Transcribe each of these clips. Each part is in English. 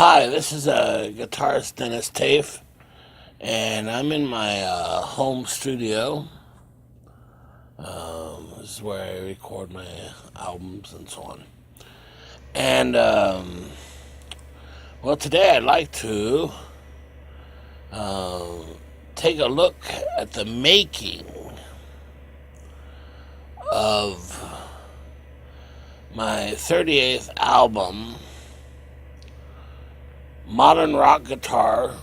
Hi, this is Guitarist Denis Taaffe, and I'm in my home studio. This is where I record my albums and so on. And, well, today I'd like to take a look at the making of my 38th album, Modern Rock Guitar,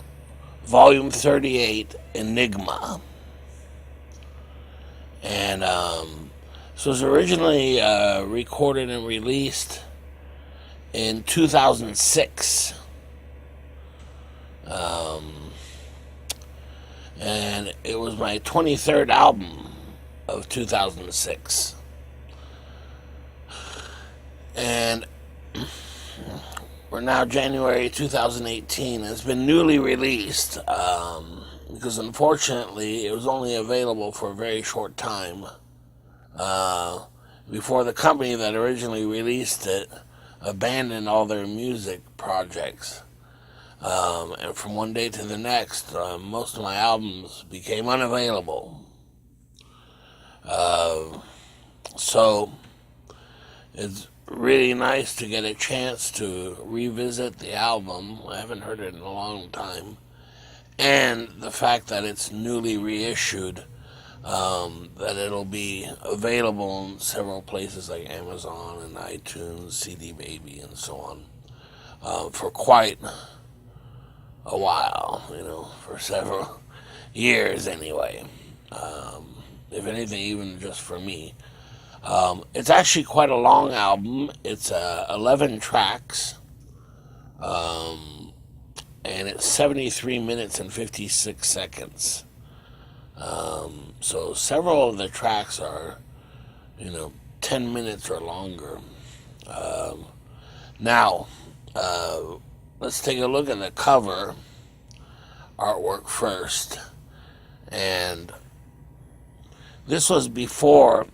Volume 38, Enigma. And this was originally recorded and released in 2006. And it was my 23rd album of 2006. And we're now January 2018. It's been newly released because unfortunately it was only available for a very short time before the company that originally released it abandoned all their music projects. And from one day to the next, most of my albums became unavailable. So it's really nice to get a chance to revisit the album. I haven't heard it in a long time. And the fact that it's newly reissued, that it'll be available in several places like Amazon and iTunes, cdbaby, and so on, for quite a while, for several years anyway. If anything, even just for me. It's actually quite a long album. It's 11 tracks, and it's 73 minutes and 56 seconds. So several of the tracks are, 10 minutes or longer. Now, let's take a look at the cover artwork first. And this was before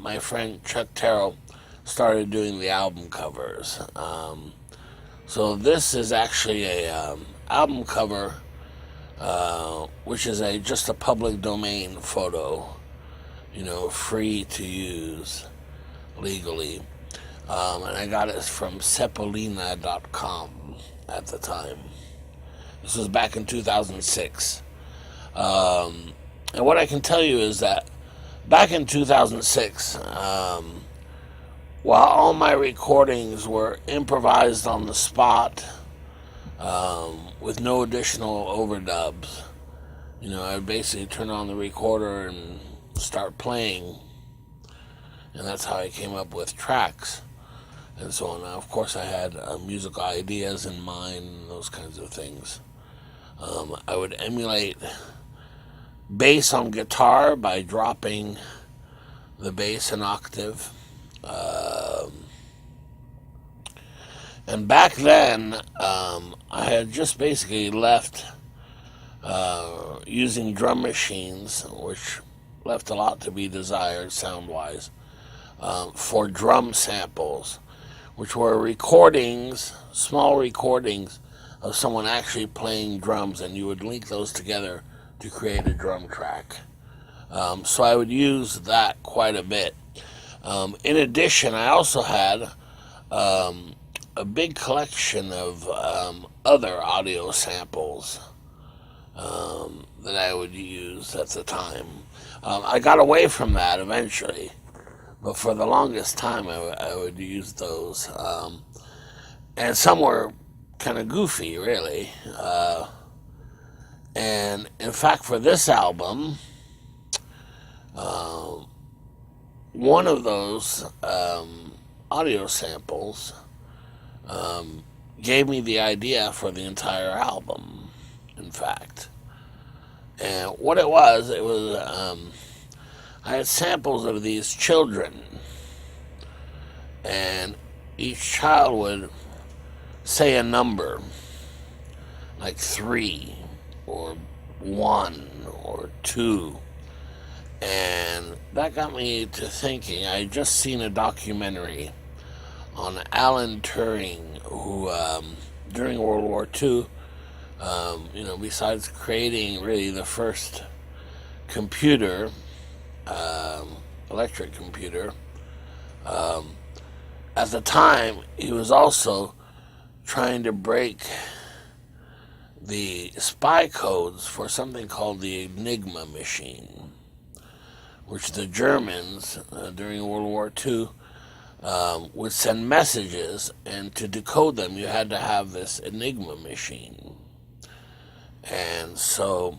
my friend Chuck Terrell started doing the album covers. So this is actually a album cover, which is just a public domain photo, free to use legally. And I got it from Sepolina.com at the time. This was back in 2006. And what I can tell you is that back in 2006, while all my recordings were improvised on the spot, with no additional overdubs, I would basically turn on the recorder and start playing, and that's how I came up with tracks and so on. Now, of course, I had musical ideas in mind and those kinds of things. I would emulate bass on guitar by dropping the bass an octave. And back then, I had just basically left using drum machines, which left a lot to be desired sound-wise, for drum samples, which were recordings, small recordings of someone actually playing drums, and you would link those together to create a drum track. So I would use that quite a bit. In addition, I also had a big collection of other audio samples that I would use at the time. I got away from that eventually, but for the longest time I would use those. And some were kind of goofy, really. And in fact, for this album, one of those audio samples gave me the idea for the entire album, in fact. And what it was I had samples of these children, and each child would say a number, like 3, or 1, or 2. And that got me to thinking. I had just seen a documentary on Alan Turing, who during World War II, besides creating really the first computer, electric computer, at the time he was also trying to break the spy codes for something called the Enigma Machine, which the Germans, during World War II, would send messages, and to decode them you had to have this Enigma Machine. And so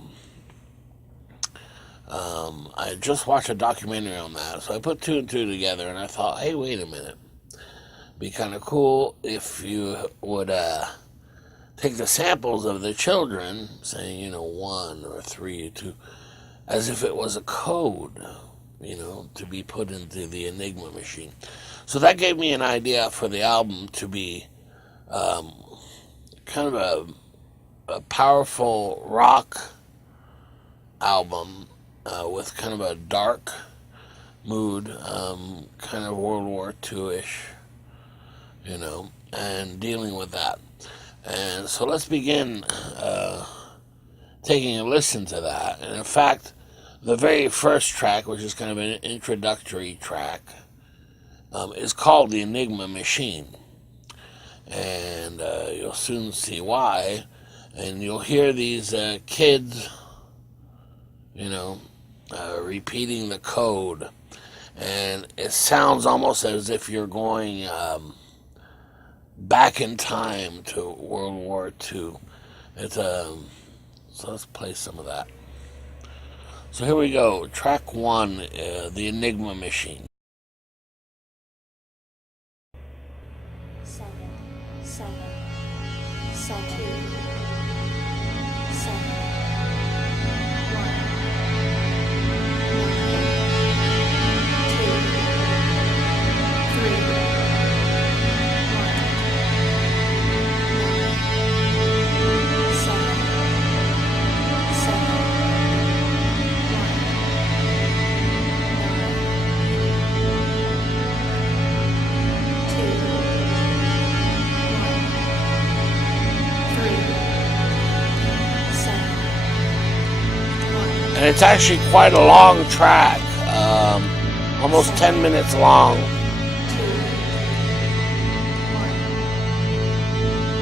I just watched a documentary on that, so I put two and two together, and I thought, hey, wait a minute, be kind of cool if you would take the samples of the children, saying, 1 or 3 or 2, as if it was a code, to be put into the Enigma Machine. So that gave me an idea for the album to be kind of a powerful rock album with kind of a dark mood, kind of World War II-ish, and dealing with that. And so let's begin taking a listen to that. And in fact, the very first track, which is kind of an introductory track, is called the Enigma Machine. And you'll soon see why. And you'll hear these kids, repeating the code. And it sounds almost as if you're going back in time to World War II. It's so let's play some of that. So here we go. Track 1, the Enigma Machine. 7, 7, 7, 2, 7, 1, 2, 3, And it's actually quite a long track, almost 10 minutes long. 2, 1,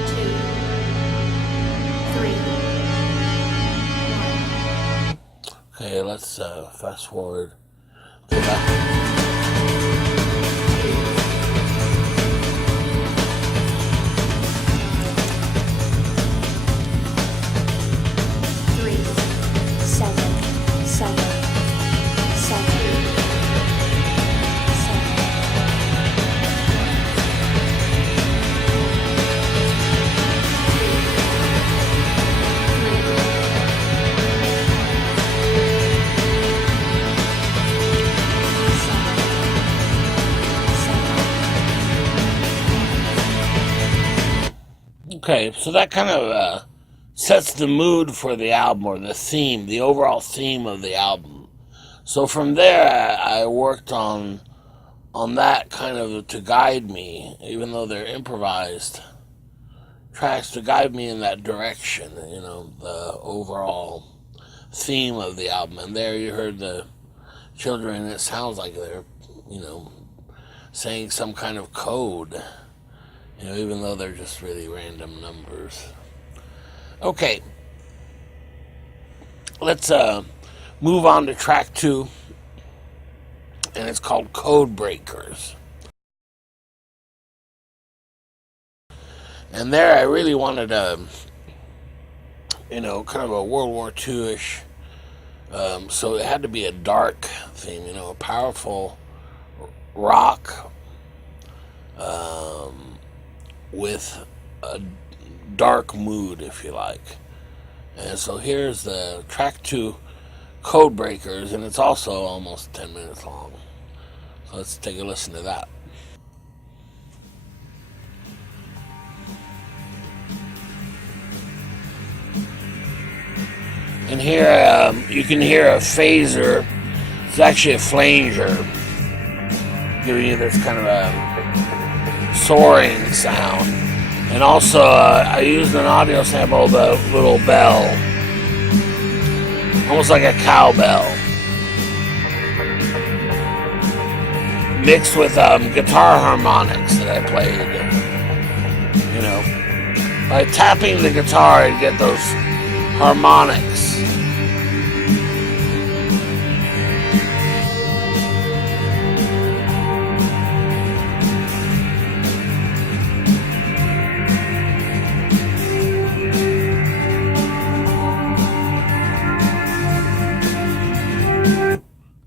2, 3, 1. Okay, let's fast forward to that. 'Kay, so that kind of sets the mood for the album, or the theme, the overall theme of the album. So from there, I worked on that kind of to guide me, even though they're improvised tracks, to guide me in that direction, the overall theme of the album. And there you heard the children, and it sounds like they're, saying some kind of code, even though they're just really random numbers. Okay, let's move on to track 2, and it's called Codebreakers. And there I really wanted a, kind of a World War II-ish, so it had to be a dark theme, a powerful rock, with a dark mood, if you like. And so here's the track 2, Codebreakers, and it's also almost 10 minutes long. So let's take a listen to that. And here you can hear a phaser. It's actually a flanger, giving you this kind of a soaring sound. And also, I used an audio sample of the little bell, almost like a cowbell, mixed with guitar harmonics that I played. You know, by tapping the guitar, I'd get those harmonics.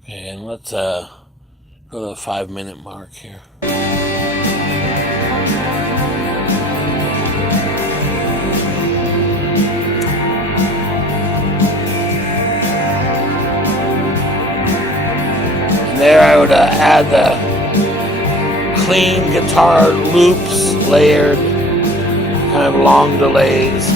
Okay, and let's go to the 5-minute mark here. And there I would add the clean guitar loops, layered, kind of long delays.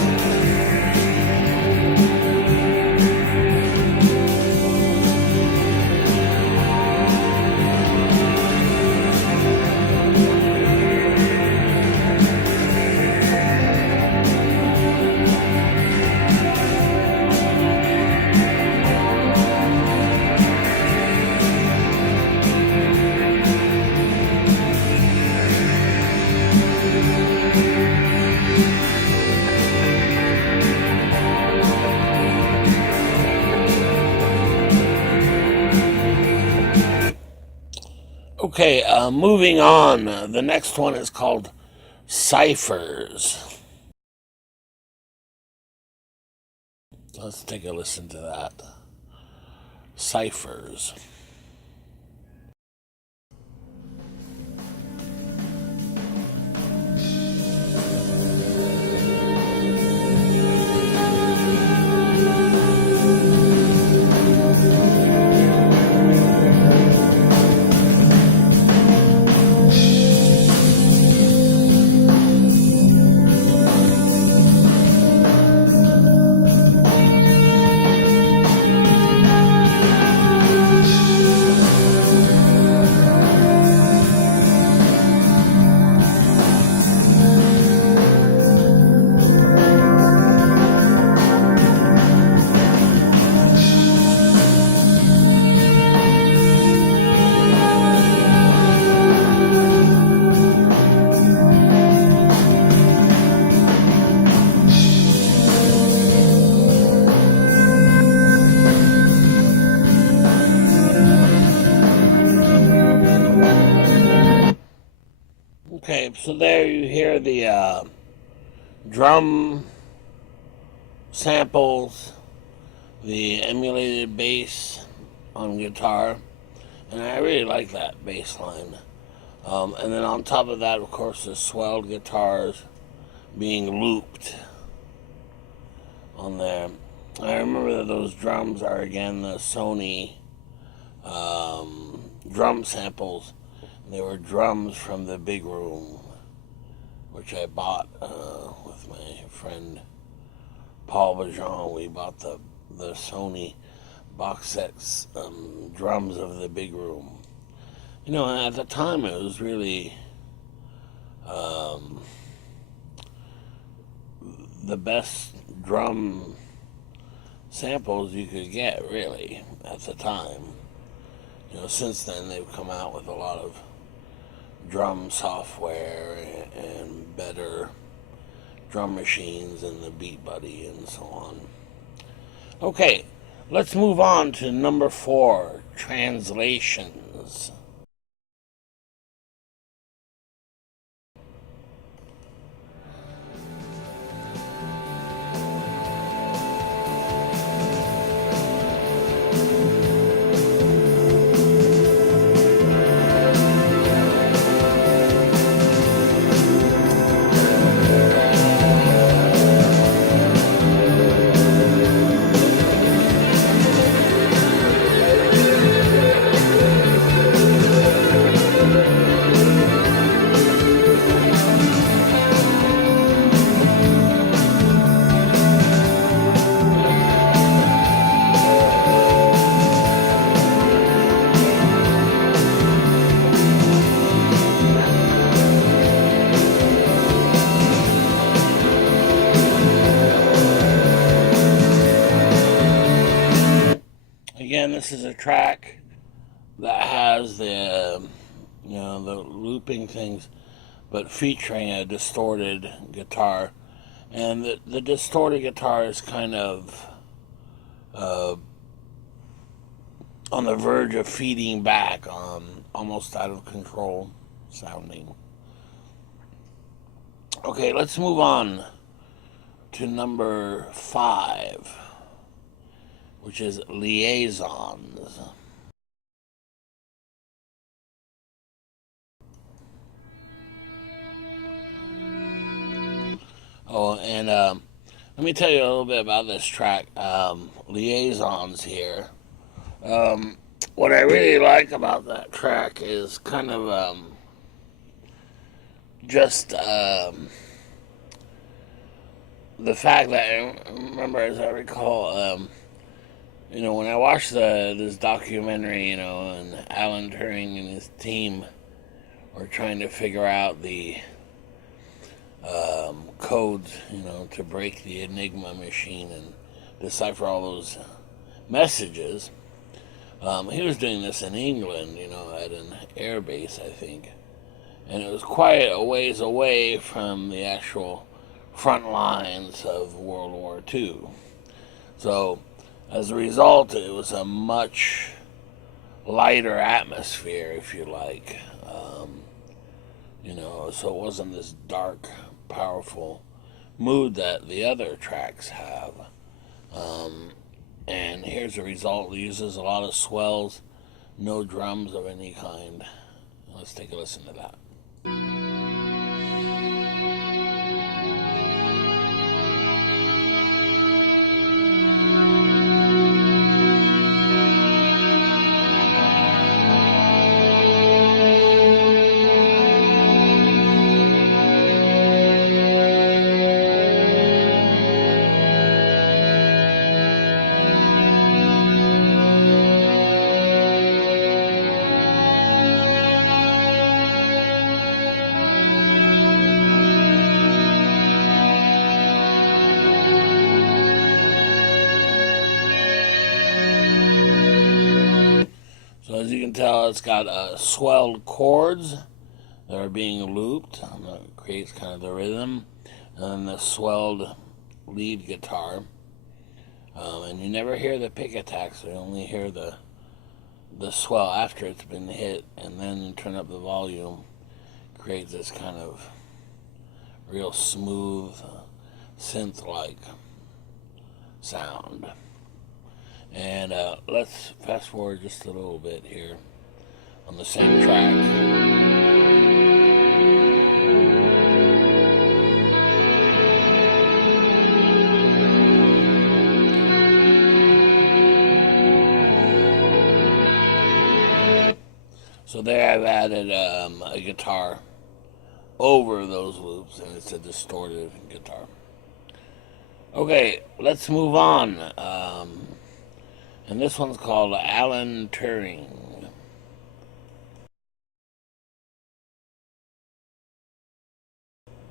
Okay, moving on. The next one is called Ciphers. Let's take a listen to that. Ciphers. Okay, so there you hear the drum samples, the emulated bass on guitar, and I really like that bass line. And then on top of that, of course, the swelled guitars being looped on there. I remember that those drums are, again, the Sony drum samples. They were drums from the big room, which I bought with my friend Paul Bajon. We bought the Sony box sets, drums of the big room. You know, at the time it was really the best drum samples you could get, really, at the time. You know, since then they've come out with a lot of drum software and better drum machines and the Beat Buddy and so on. Okay, let's move on to number 4, translations. this is a track that has the the looping things, but featuring a distorted guitar, and the distorted guitar is kind of on the verge of feeding back, almost out of control sounding. Okay, let's move on to number 5, which is Liaisons. Oh, and let me tell you a little bit about this track, Liaisons here. What I really like about that track is kind of just the fact that, I remember, as I recall, when I watched this documentary, and Alan Turing and his team were trying to figure out the codes, to break the Enigma machine and decipher all those messages. He was doing this in England, at an air base, I think. And it was quite a ways away from the actual front lines of World War II. So, as a result, it was a much lighter atmosphere, if you like. So it wasn't this dark, powerful mood that the other tracks have. And here's the result. It uses a lot of swells, no drums of any kind. Let's take a listen to that. So as you can tell, it's got swelled chords that are being looped. That creates kind of the rhythm. And then the swelled lead guitar. And you never hear the pick attack, so you only hear the swell after it's been hit. And then you turn up the volume. Creates this kind of real smooth, synth-like sound. And let's fast forward just a little bit here on the same track. So there I've added a guitar over those loops, and it's a distorted guitar. Okay, let's move on. And this one's called Alan Turing.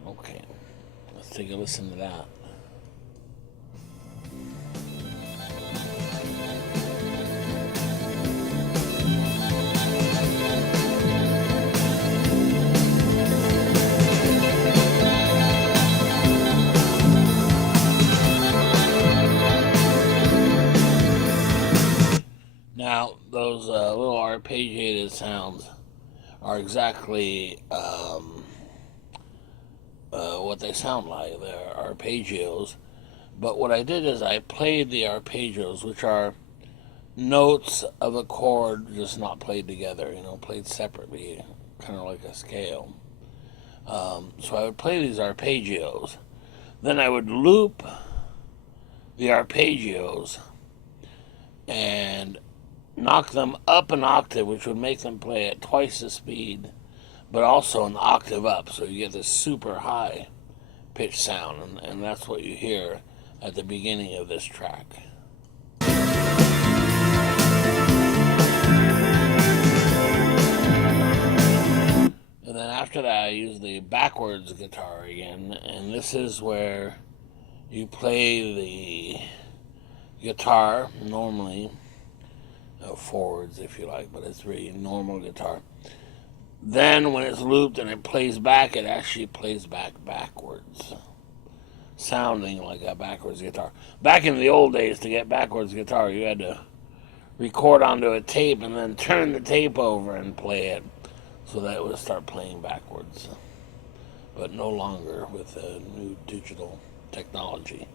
Okay, let's take a listen to that. Now, those little arpeggiated sounds are exactly what they sound like. They're arpeggios. But what I did is I played the arpeggios, which are notes of a chord just not played together, played separately, kind of like a scale. So I would play these arpeggios. Then I would loop the arpeggios and knock them up an octave, which would make them play at twice the speed, but also an octave up, so you get this super high pitch sound, and that's what you hear at the beginning of this track. And then after that, I use the backwards guitar again, and this is where you play the guitar normally, forwards, if you like, but it's really normal guitar. Then when it's looped and it plays back, it actually plays back backwards, sounding like a backwards guitar. Back in the old days, to get backwards guitar, you had to record onto a tape and then turn the tape over and play it so that it would start playing backwards. But no longer with the new digital technology.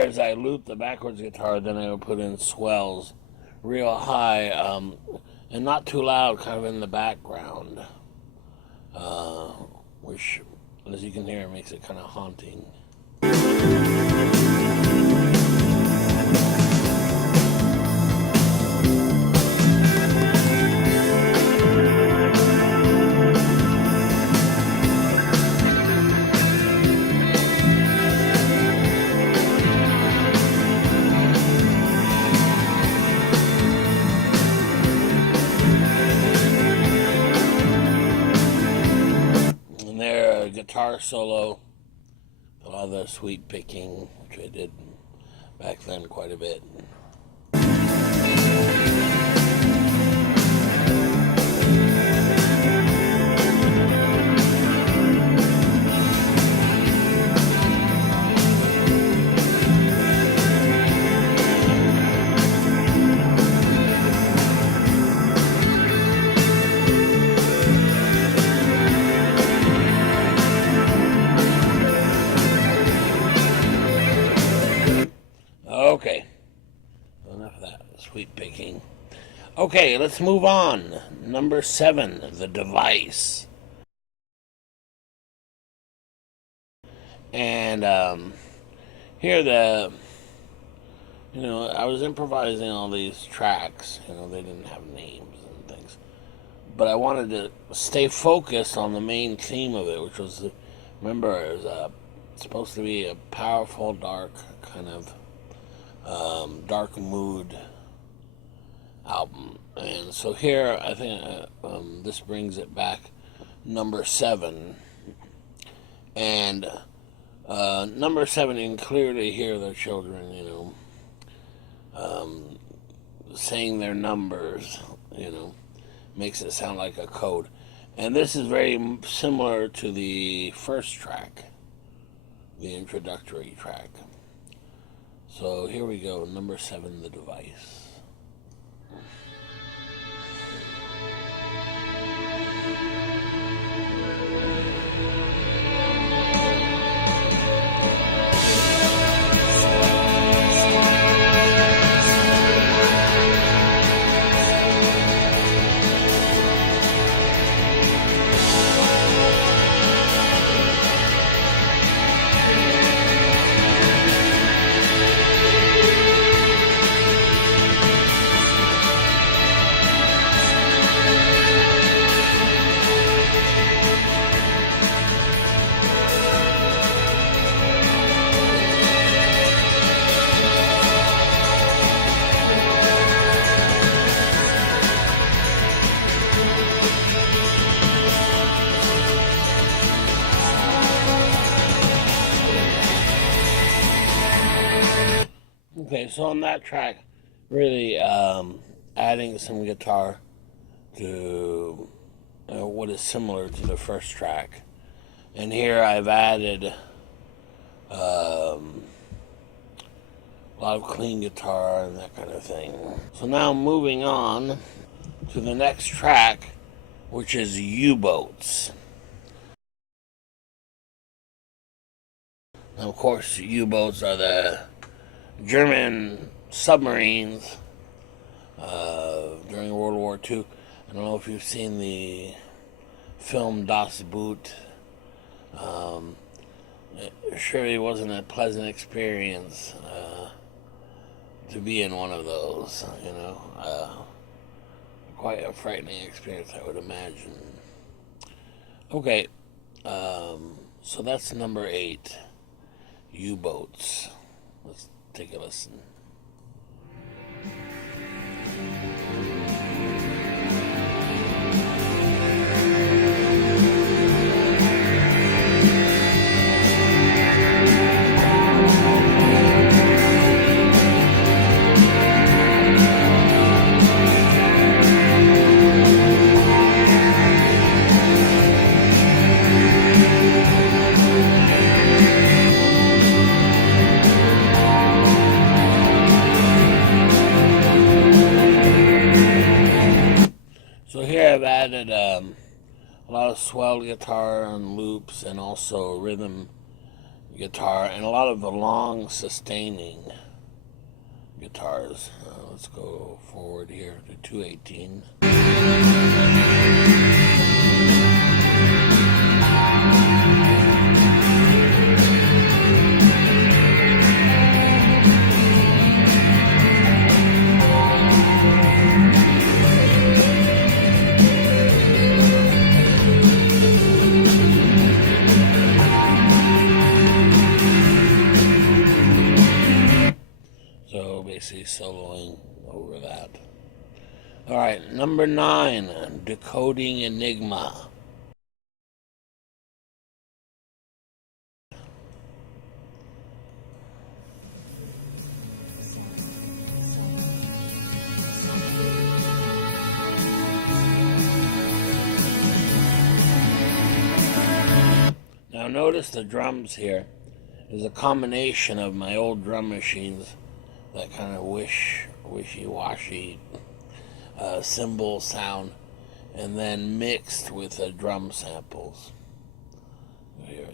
As I loop the backwards guitar, then I would put in swells real high, and not too loud, kind of in the background, which, as you can hear, makes it kind of haunting. Guitar solo, a lot of the sweep picking, which I did back then quite a bit. Okay, enough of that sweep picking. Okay, let's move on. Number 7, the device. And here I was improvising all these tracks. They didn't have names and things, but I wanted to stay focused on the main theme of it, which was, remember, it was supposed to be a powerful, dark kind of dark mood album. And so here I think this brings it back, number 7. And number 7, you can clearly hear the children saying their numbers, makes it sound like a code. And this is very similar to the first track, the introductory track. So here we go, number 7, the device. Okay, so on that track, really adding some guitar to what is similar to the first track. And here I've added a lot of clean guitar and that kind of thing. So now moving on to the next track, which is Uboats. Now, of course, U-boats are the German submarines during World War II. I don't know if you've seen the film Das Boot. It surely wasn't a pleasant experience to be in one of those, you know. Quite a frightening experience, I would imagine. Okay, so that's number 8, Uboats. Let's take a listen. So here I've added a lot of swelled guitar and loops, and also rhythm guitar, and a lot of the long sustaining guitars. Let's go forward here to 218. So basically soloing over that. Alright, number 9, Decoding Enigma. Now notice the drums here is a combination of my old drum machines, that kind of wishy-washy cymbal sound, and then mixed with the drum samples. Here.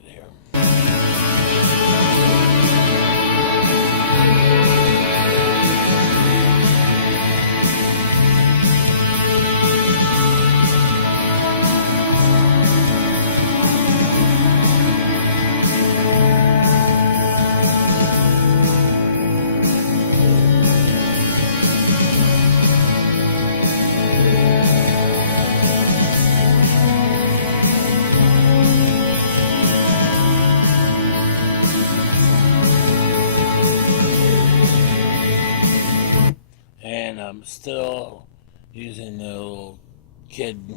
And I'm still using the little kid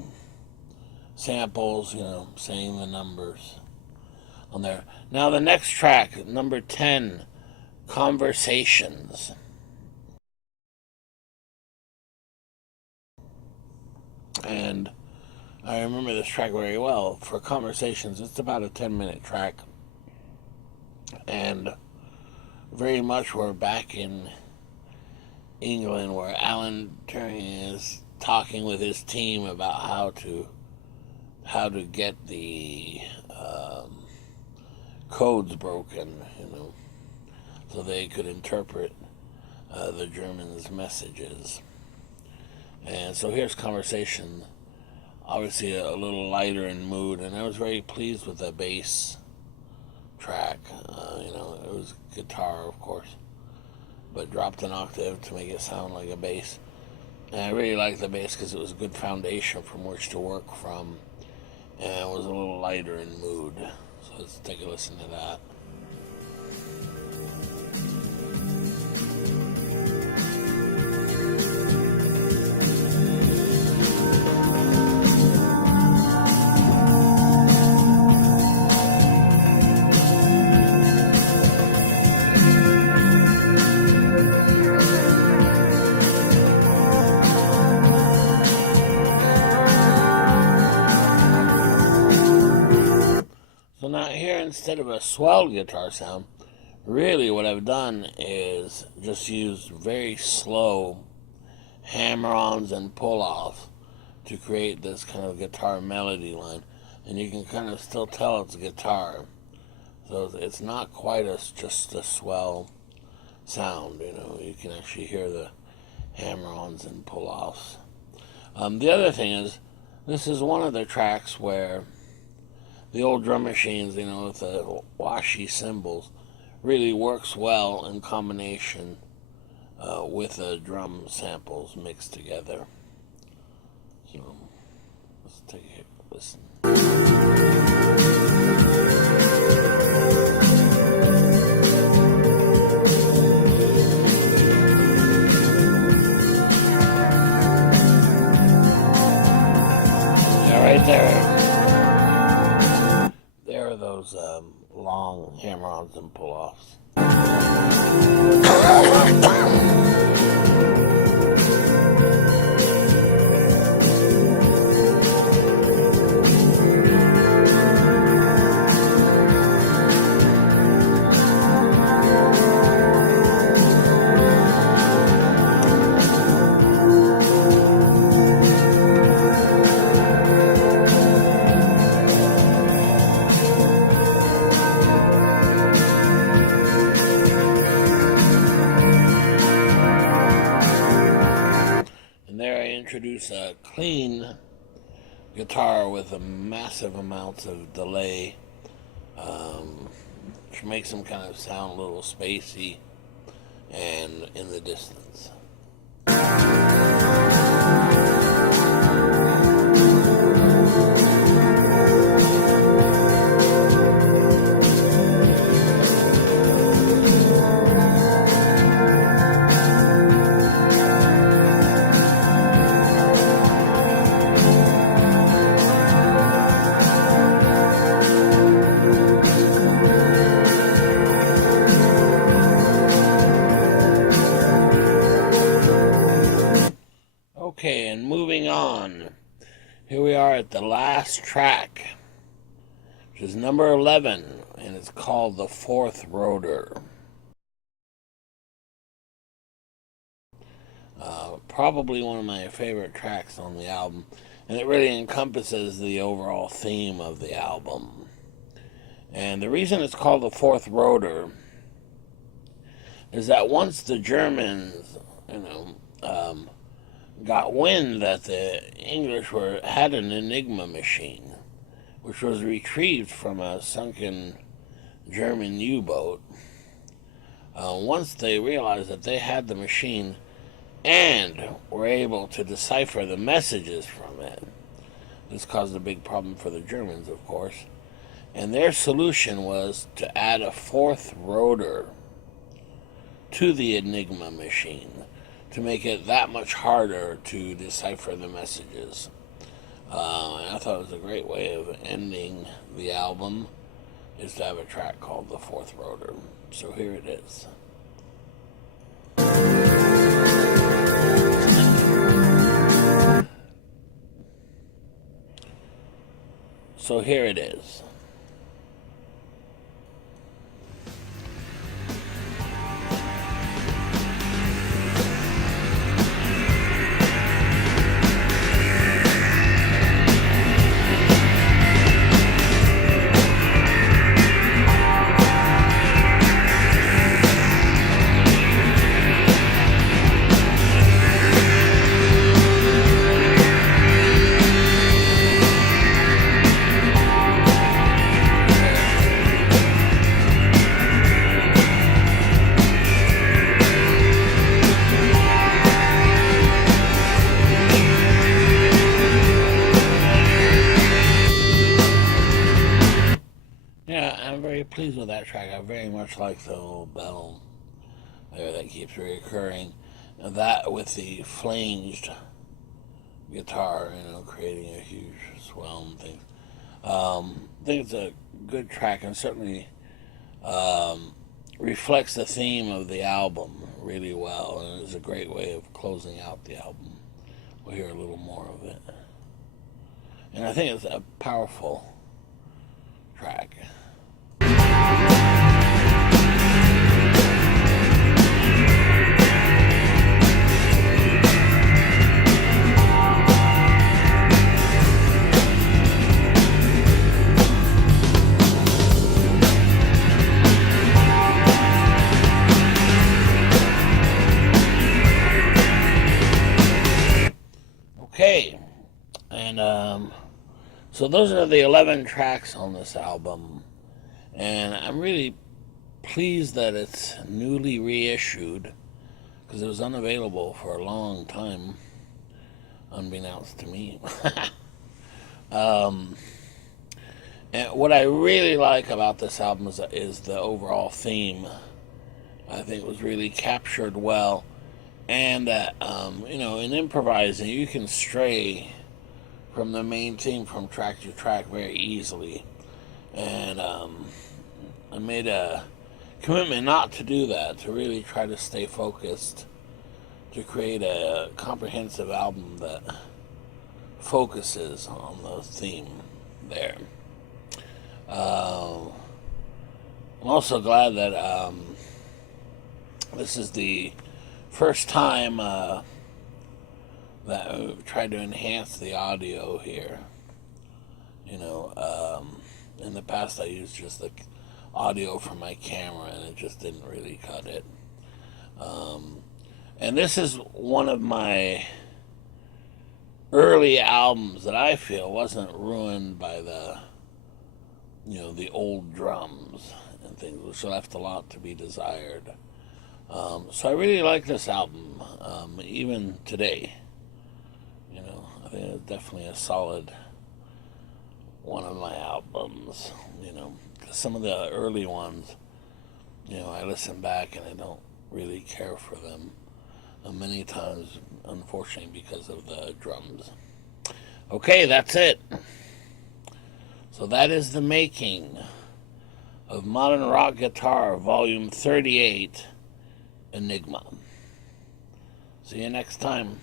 samples, you know, saying the numbers on there. Now the next track, number 10, Conversations. And I remember this track very well. For Conversations, it's about a 10-minute track. And very much we're back in England, where Alan Turing is talking with his team about how to get the codes broken, you know, so they could interpret the Germans' messages. And so here's Conversation, obviously a little lighter in mood, and I was very pleased with the bass track. You know, it was guitar, of course, but dropped an octave to make it sound like a bass. And I really liked the bass because it was a good foundation from which to work from, and it was a little lighter in mood. So let's take a listen to that. So now here, instead of a swelled guitar sound, really what I've done is just use very slow hammer-ons and pull-offs to create this kind of guitar melody line. And you can kind of still tell it's guitar. So it's not quite just a swell sound, you know. You can actually hear the hammer-ons and pull-offs. The other thing is, this is one of the tracks where the old drum machines, you know, with the washy cymbals, really works well in combination with the drum samples mixed together. So let's take a listen. Yeah, right there are those long hammer-ons and pull-offs. Introduce a clean guitar with a massive amounts of delay, which makes them kind of sound a little spacey and in the distance. Okay, and moving on, here we are at the last track, which is number 11, and it's called the Fourth Rotor. Probably one of my favorite tracks on the album, and it really encompasses the overall theme of the album. And the reason it's called the Fourth Rotor is that once the Germans, got wind that the English had an Enigma machine, which was retrieved from a sunken German U-boat. Once they realized that they had the machine and were able to decipher the messages from it, this caused a big problem for the Germans, of course. And their solution was to add a fourth rotor to the Enigma machine to make it that much harder to decipher the messages. And I thought it was a great way of ending the album, is to have a track called The Fourth Rotor. So here it is. So here it is. Pleased with that track. I very much like the little bell there that keeps reoccurring. And that with the flanged guitar, creating a huge swell and things. I think it's a good track and certainly reflects the theme of the album really well, and it's a great way of closing out the album. We'll hear a little more of it. And I think it's a powerful track. Okay, and so those are the 11 tracks on this album, and I'm really pleased that it's newly reissued because it was unavailable for a long time, unbeknownst to me. And what I really like about this album is the overall theme. I think it was really captured well, and that in improvising, you can stray from the main theme from track to track very easily, and I made a commitment not to do that, to really try to stay focused, to create a comprehensive album that focuses on the theme there. I'm also glad that this is the first time that I've tried to enhance the audio here. In the past I used just the audio from my camera, and it just didn't really cut it. And this is one of my early albums that I feel wasn't ruined by the old drums and things, which left a lot to be desired. So I really like this album, even today. I think it's definitely a solid one of my albums. Some of the early ones, I listen back and I don't really care for them. Many times, unfortunately, because of the drums. Okay, that's it. So that is the making of Modern Rock Guitar, Volume 38, Enigma. See you next time.